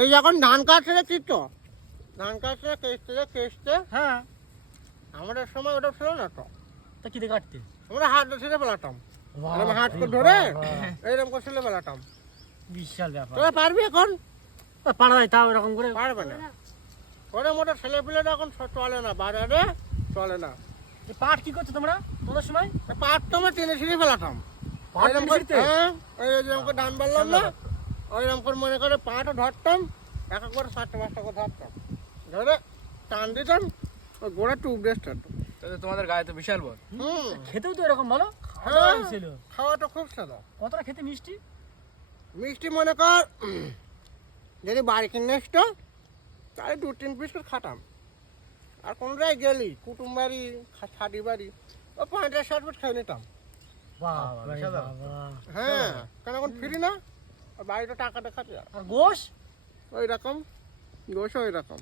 এই যখন ধান কাটছে তো ধান কাটছে কেসতে হ্যাঁ আমাদের সময় ওটা ছিল না তো, তা কি দিয়ে কাটতে? আমরা হাত ছেড়ে পেলাতাম, হাত করে ধরে এইরকম করে ছেড়ে পেলাতাম। বিশাল ব্যাপার। তোরা পারবি এখন? পারা যায় তাও এরকম করে? পারবে না, ওরা মোটা ছেলে পেলেটা এখন চলে না, বাজারে চলে না। এই পাট কি করছো তোমরা তোমাদের সময়? পাট তো আমরা টেনে ছিঁড়ে ফেলাতাম। পাট এরকম টেনে করে, ছিঁড়তে? হ্যাঁ, ওইরকম করে ধান বাড়লাম না, ওইরকম করে মনে করে পাটও ধরতাম, এক এক করে 4-5টা করে ধরতাম, ধরে টান দিতাম, ওই গোড়া টুপ দিয়ে টানতাম। তাহলে তোমাদের গায়ে তো বিশাল বল। খেতেও তো এরকম ভালো হ্যাঁ, ছিল। খাওয়াটা খুব সাদা। কতটা খেতে মিষ্টি? মিষ্টি মনে কর যদি বাড়ি কিনে এসতো তাহলে 2-3 পিস করে খাতাম। আর কোন জায়গায় গেলি কুটুম বাড়ি, ছাড়ি বাড়ি, ও 50-60 পিস খেয়ে নিতাম। বাবা রে বিশাল বাবা। হ্যাঁ, কারণ এখন ফিরি না, আর বাড়িতে টাকাটা খাতে আর গোশ? ওই রকম, দোষ ওই রকম।